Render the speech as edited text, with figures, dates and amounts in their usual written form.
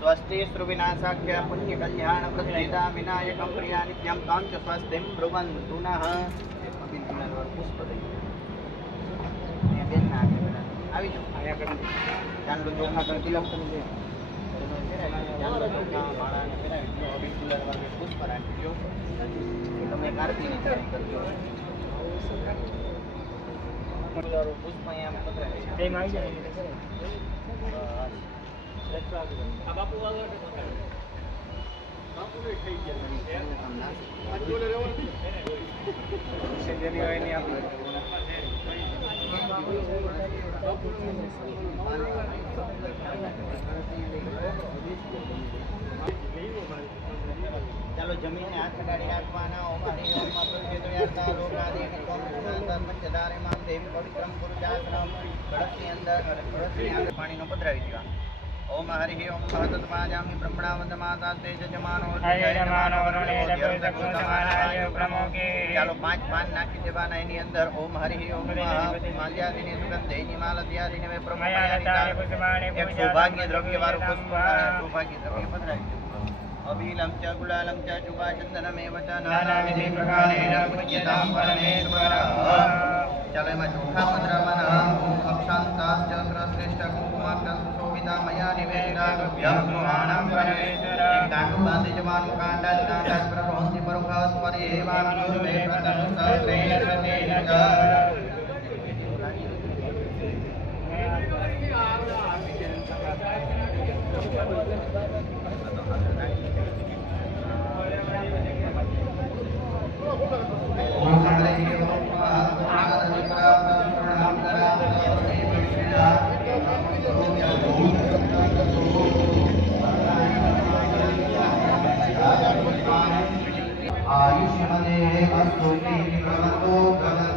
स्वस्ति श्रुविनाशाख्य पुण्य कल्याण प्रसिद्धा विनायकं प्रिया नित्यं कांच स्वस्तिं ब्रुवन्तु नः पुष्प આવી જાઓ આયા કરી ચાંદલો ચોખા કરી તિલક કરી દે ચાંદલો ચોખા માળાને ફેરાવી દો બિલકુલર વર્ગે પુષ્પ રાખી દો તમે કાર્તિકની તૈયારી કરજો પુષ્પ અહીંયા પધરાવી તેમ આવી જાય આ બાપુ આગળ બાપુ ને થઈ ગયા આજોલે રહેવાનું છે જેની હોય ની આપણે ચાલો જમીને હાથ અડાડી રાખવાના ઓમારી ઓમમાં પ્રત્યેતા લોકાદી કોમંતર પંચધારે માં દેવ પવિત્રમ પુરુષાશ્રમ ગળસની અંદર પાણીનો પધરાવી દેવાનો ओम हरि ओम भगवत्पादामि ब्रह्मणा वन्दमातास्ते जजमानो जजमानो वरुणे जगुसमानाय प्रमोके ચાલો પાંચ પાન નાખી દેવાના એની અંદર ઓમ હરિ ઓમ માલ્યાદિની સુગંધેની માલદ્યાદિને વે પ્રમોયાદિ એક સૌભાગ્ય દ્રવ્ય વાળું પુષ્પ સૌભાગ્ય દ્રવ્ય પધરાવી અભિલમ ચ ગુલાલમ ચ ચુબા ચંદનમેવ ચ નાનાવિધિ પ્રકારેણ પુજ્યતામ પરમેશ્વર ચાલો એમાં ચોખા પધરાવવાના ઓમ અક્ષાંતાશ્ચ શ્રેષ્ઠ કુંકુમાક્ષ સુશોભિતા મયા નિવેદિતાભ્યં ગૃહાણં પરમેશ્વર કાંડું બાંધી જવાનું કાંડાજ કાંડાજ પ્રરોહંતિ પરોભાસ પરિહેવાનુ મે પ્રતનુ સહસ્રેણ ચ आयुष्मदे अस्तु भगवतो